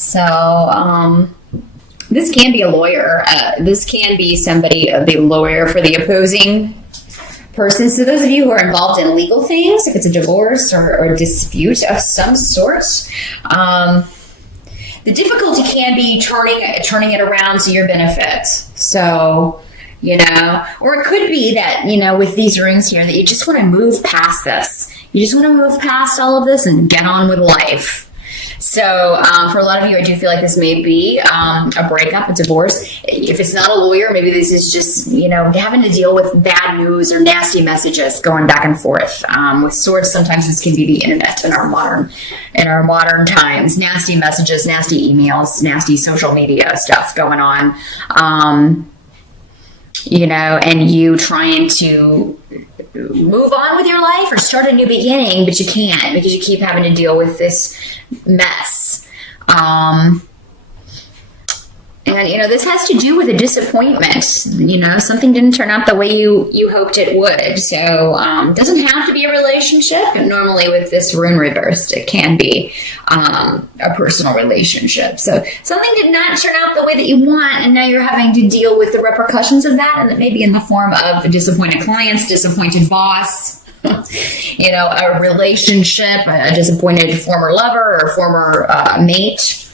So, this can be a lawyer. This can be somebody, the lawyer for the opposing person. So those of you who are involved in legal things, if it's a divorce or a dispute of some sort, the difficulty can be turning it around to your benefit. So, or it could be that, with these runes here, that you just want to move past this. You just want to move past all of this and get on with life. So for a lot of you, I do feel like this may be a breakup, a divorce. If it's not a lawyer, maybe this is just, having to deal with bad news or nasty messages going back and forth. With swords, sometimes this can be the internet in our modern times. Nasty messages, nasty emails, nasty social media stuff going on. And you trying to move on with your life or start a new beginning, but you can't because you keep having to deal with this mess. And, this has to do with a disappointment. Something didn't turn out the way you hoped it would. So, it doesn't have to be a relationship. Normally with this rune reversed, it can be a personal relationship. So, something did not turn out the way that you want, and now you're having to deal with the repercussions of that, and that may be in the form of disappointed clients, disappointed boss, a relationship, a disappointed former lover or former mate.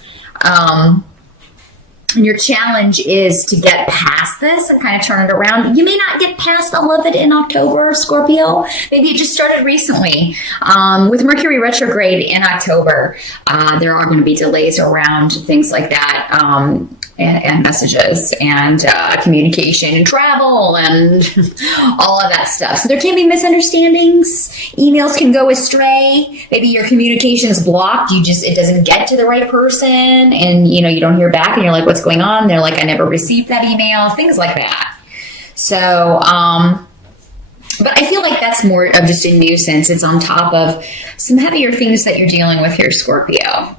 And your challenge is to get past this and kind of turn it around. You may not get past all of it in October, Scorpio. Maybe it just started recently. With Mercury retrograde in October, there are going to be delays around things like that, and messages and communication and travel and all of that stuff. So there can be misunderstandings. Emails can go astray. Maybe your communication is blocked. It doesn't get to the right person, and you don't hear back, and you're like, what's going on? They're like, I never received that email, things like that. So, but I feel like that's more of just a nuisance. It's on top of some heavier things that you're dealing with here, Scorpio.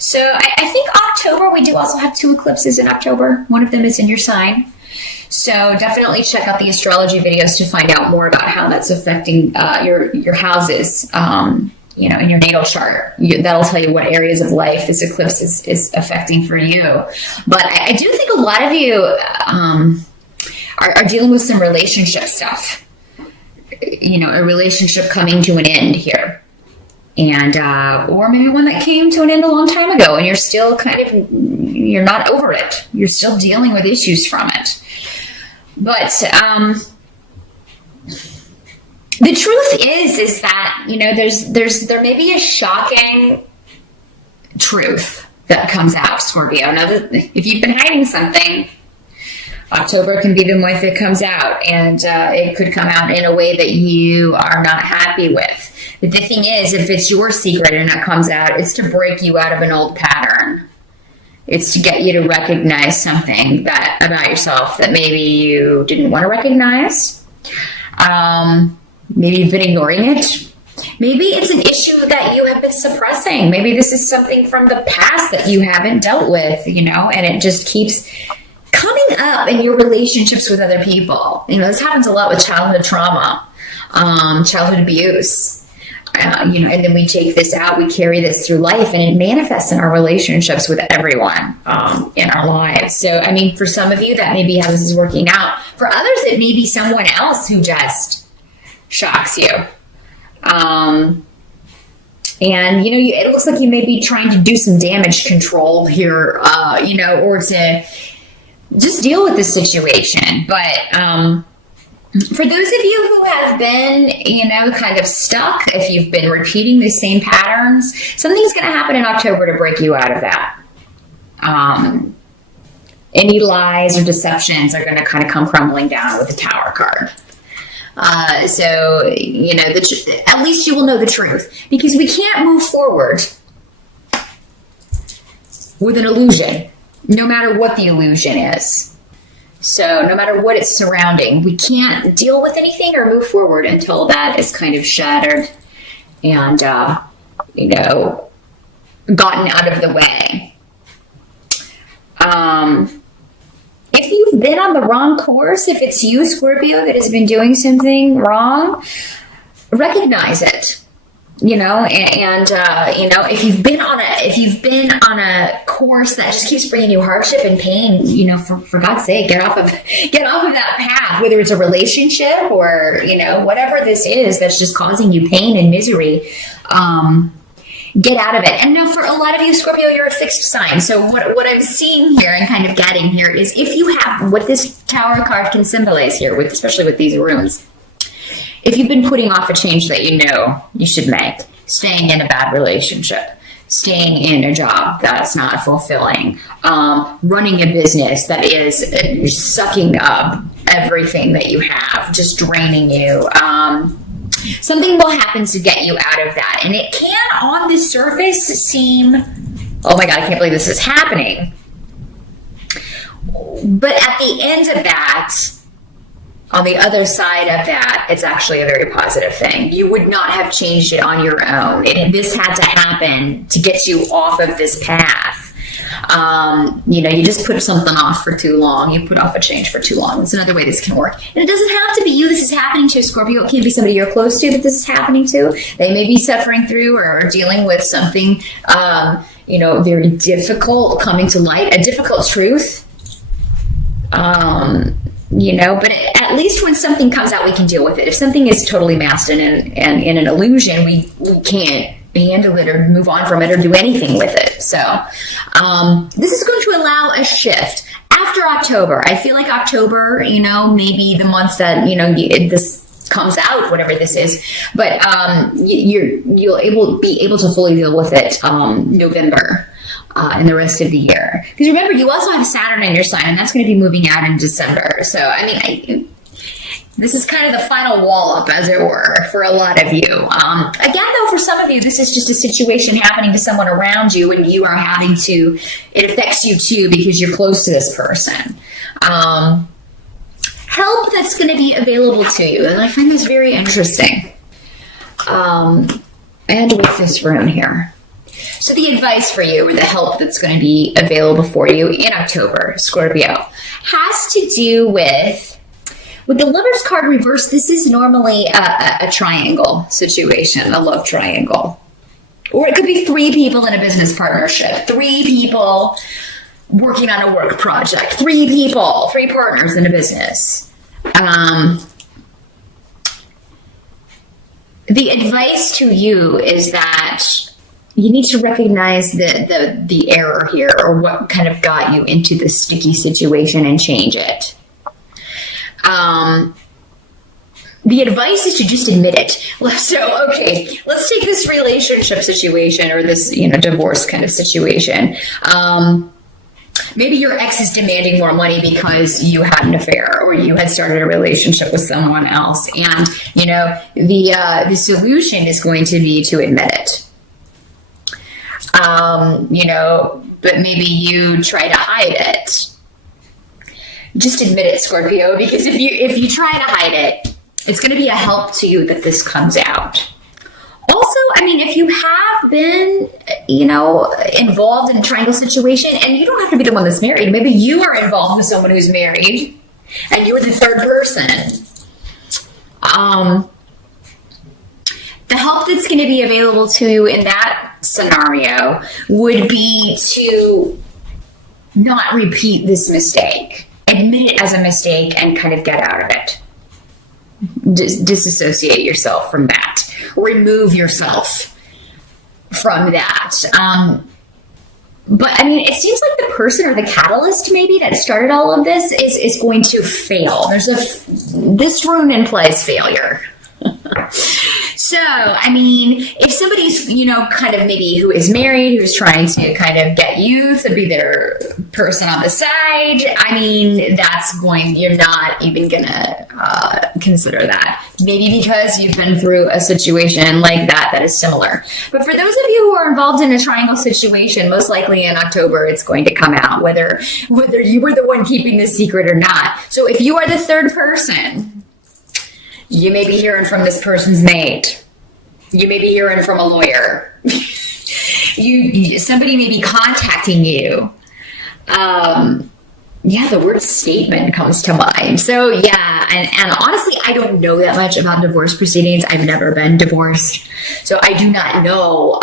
So I think October, we do also have 2 eclipses in October. One of them is in your sign. So definitely check out the astrology videos to find out more about how that's affecting your houses, in your natal chart. That'll tell you what areas of life this eclipse is affecting for you. But I do think a lot of you are dealing with some relationship stuff. A relationship coming to an end here. And, or maybe one that came to an end a long time ago and you're still you're not over it. You're still dealing with issues from it. But, the truth is that, there may be a shocking truth that comes out, Scorpio. Now, if you've been hiding something, October can be the month it comes out, and it could come out in a way that you are not happy with. But the thing is, if it's your secret and it comes out, it's to break you out of an old pattern. It's to get you to recognize something about yourself that maybe you didn't want to recognize. Maybe you've been ignoring it. Maybe it's an issue that you have been suppressing. Maybe this is something from the past that you haven't dealt with, and it just keeps coming up in your relationships with other people. This happens a lot with childhood trauma, childhood abuse. And then we take this out, we carry this through life, and it manifests in our relationships with everyone in our lives. So, for some of you, that may be how this is working out. For others, it may be someone else who just shocks you. And, it looks like you may be trying to do some damage control here, or to just deal with this situation. But, for those of you who have been, kind of stuck, if you've been repeating the same patterns, something's going to happen in October to break you out of that. Any lies or deceptions are going to kind of come crumbling down with the Tower card. So, at least you will know the truth, because we can't move forward with an illusion, no matter what the illusion is. So no matter what it's surrounding, we can't deal with anything or move forward until that is kind of shattered and, gotten out of the way. If you've been on the wrong course, if it's you, Scorpio, that has been doing something wrong, recognize it. you know, and you know, if you've been on a course that just keeps bringing you hardship and pain, you know, for God's sake, get off of that path, whether it's a relationship or, you know, whatever this is that's just causing you pain and misery. Get out of it. And now for a lot of you, Scorpio, you're a fixed sign. So what I'm seeing here and kind of getting here is, if you have what this Tower card can symbolize here, with especially with these runes, if you've been putting off a change that you know you should make, staying in a bad relationship, staying in a job that's not fulfilling, running a business that is sucking up everything that you have, just draining you, something will happen to get you out of that. And it can, on the surface, seem, oh my God, I can't believe this is happening. But at the end of that, on the other side of that, it's actually a very positive thing. You would not have changed it on your own. This had to happen to get you off of this path. You know, you just put something off for too long. You put off a change for too long. That's another way this can work. And it doesn't have to be you this is happening to, Scorpio. It can be somebody you're close to that this is happening to. They may be suffering through or dealing with something, you know, very difficult coming to light, a difficult truth. You know, but at least when something comes out, we can deal with it. If something is totally masked and in an illusion, we can't handle it or move on from it or do anything with it. So this is going to allow a shift after October. I feel like October, you know, maybe the month that, you know, this comes out, whatever this is, but you'll be able to fully deal with it November. And the rest of the year. Because remember, you also have Saturn in your sign, and that's going to be moving out in December. So, I mean, this is kind of the final wallop, as it were, for a lot of you. Again, though, for some of you, this is just a situation happening to someone around you, and you are having to, it affects you too, because you're close to this person. Help that's going to be available to you, and I find this very interesting. And with this rune here. So the advice for you, or the help that's going to be available for you in October, Scorpio, has to do with the Lover's card reversed. This is normally a triangle situation, a love triangle. Or it could be 3 people in a business partnership, 3 people working on a work project, 3 people, 3 partners in a business. The advice to you is that you need to recognize the error here, or what kind of got you into this sticky situation, and change it. The advice is to just admit it. So, okay, let's take this relationship situation, or this, you know, divorce kind of situation. Maybe your ex is demanding more money because you had an affair, or you had started a relationship with someone else, and, you know, the solution is going to be to admit it. You know, but maybe you try to hide it. Just admit it, Scorpio, because if you try to hide it, it's going to be a help to you that this comes out. Also, I mean, if you have been, you know, involved in a triangle situation, and you don't have to be the one that's married, maybe you are involved with someone who's married, and you're the third person. The help that's going to be available to you in that scenario would be to not repeat this mistake. Admit it as a mistake and kind of get out of it. Disassociate yourself from that. Remove yourself from that. But I mean, it seems like the person or the catalyst maybe that started all of this is going to fail. This rune implies failure. So, I mean, if somebody's, you know, kind of maybe who is married, who's trying to kind of get you to be their person on the side, I mean, you're not even gonna consider that. Maybe because you've been through a situation like that is similar. But for those of you who are involved in a triangle situation, most likely in October, it's going to come out, whether you were the one keeping the secret or not. So if you are the third person, you may be hearing from this person's mate. You may be hearing from a lawyer. Somebody may be contacting you. The word statement comes to mind. So yeah, And honestly, I don't know that much about divorce proceedings. I've never been divorced, so I do not know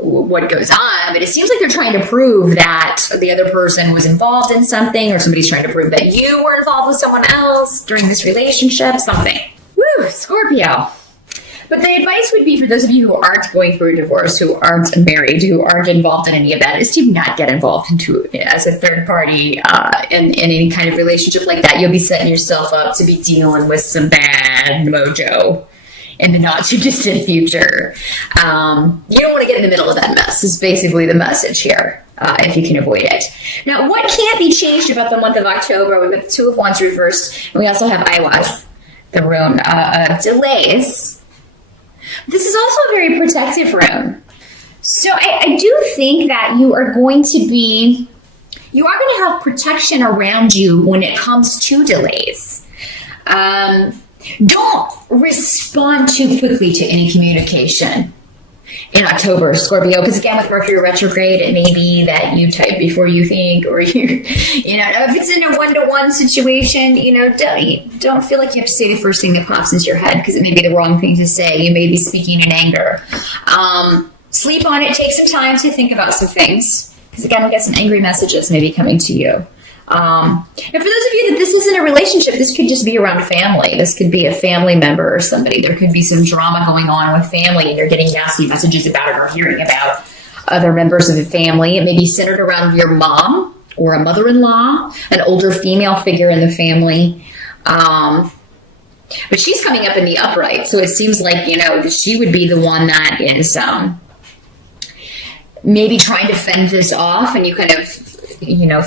what goes on. But it seems like they're trying to prove that the other person was involved in something, or somebody's trying to prove that you were involved with someone else during this relationship, something. Woo, Scorpio. But the advice would be for those of you who aren't going through a divorce, who aren't married, who aren't involved in any of that, is to not get involved as a third party in any kind of relationship like that. You'll be setting yourself up to be dealing with some bad mojo in the not too distant future. You don't want to get in the middle of that mess, is basically the message here, if you can avoid it. Now, what can't be changed about the month of October? We've got the Two of Wands reversed, and we also have Aiwath, the rune of delays. This is also a very protective rune. So I do think that you are going to have protection around you when it comes to delays. Don't respond too quickly to any communication in October, Scorpio, because again, with Mercury retrograde, it may be that you type before you think, or if it's in a one-to-one situation, don't feel like you have to say the first thing that pops into your head, because it may be the wrong thing to say. You may be speaking in anger. Sleep on it. Take some time to think about some things, because again, we got some angry messages maybe coming to you. And for those of you that this isn't a relationship, this could just be around family. This could be a family member or somebody. There could be some drama going on with family, and you're getting nasty messages about it or hearing about other members of the family. It may be centered around your mom or a mother-in-law, an older female figure in the family. But she's coming up in the upright, so it seems like, she would be the one that is maybe trying to fend this off, and you kind of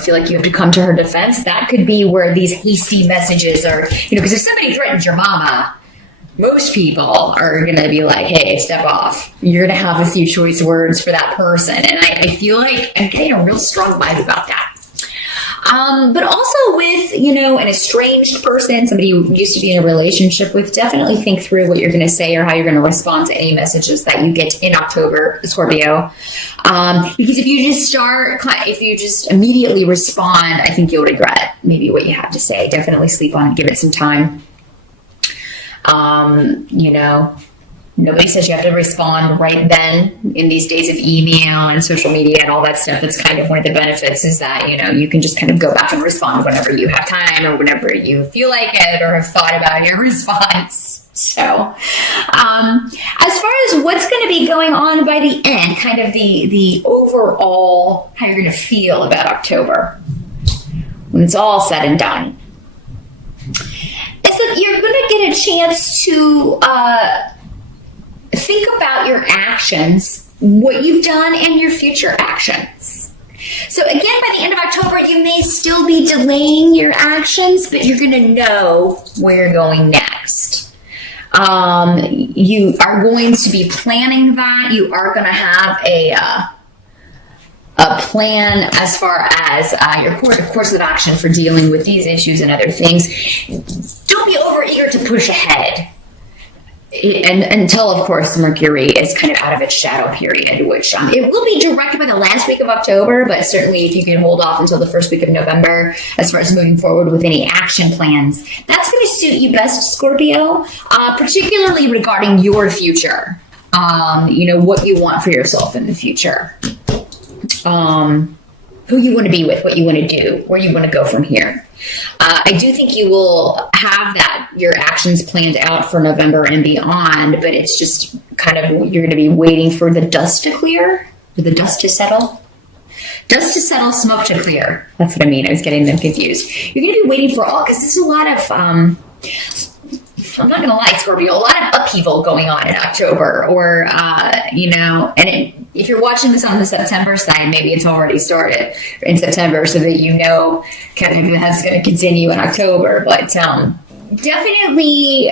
feel like you have to come to her defense. That could be where these hasty messages are, because if somebody threatens your mama, most people are going to be like, hey, step off. You're going to have a few choice words for that person. And I feel like I'm getting a real strong vibe about that. But also with, an estranged person, somebody you used to be in a relationship with, definitely think through what you're going to say or how you're going to respond to any messages that you get in October, Scorpio. Because if you just immediately respond, I think you'll regret maybe what you have to say. Definitely sleep on it, give it some time. Nobody says you have to respond right then in these days of email and social media and all that stuff. That's kind of one of the benefits, is that, you can just kind of go back and respond whenever you have time or whenever you feel like it or have thought about your response. So, as far as what's going to be going on by the end, kind of the overall, how you're going to feel about October when it's all said and done, it's that you're going to get a chance to think about your actions, what you've done, and your future actions. So again, by the end of October, you may still be delaying your actions, but you're going to know where you're going next. You are going to be planning that. You are going to have a plan as far as your course of action for dealing with these issues and other things. Don't be overeager to push ahead. And until, of course, Mercury is kind of out of its shadow period, which it will be directed by the last week of October, but certainly if you can hold off until the first week of November as far as moving forward with any action plans, that's going to suit you best, Scorpio, particularly regarding your future, what you want for yourself in the future, who you want to be with, what you want to do, where you want to go from here. I do think you will have your actions planned out for November and beyond, but it's just kind of, you're going to be waiting for the dust to clear, for the dust to settle. Dust to settle, smoke to clear. That's what I mean. I was getting them confused. You're going to be waiting for because there's a lot of, I'm not going to lie, Scorpio, a lot of upheaval going on in October, or, if you're watching this on the September side, maybe it's already started in September, so that kind of that's going to continue in October. But definitely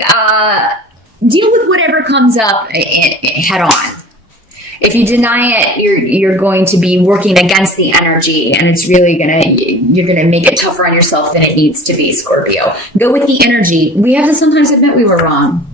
deal with whatever comes up head on. If you deny it, you're going to be working against the energy, and it's really you're gonna make it tougher on yourself than it needs to be, Scorpio. Go with the energy. We have to sometimes admit we were wrong.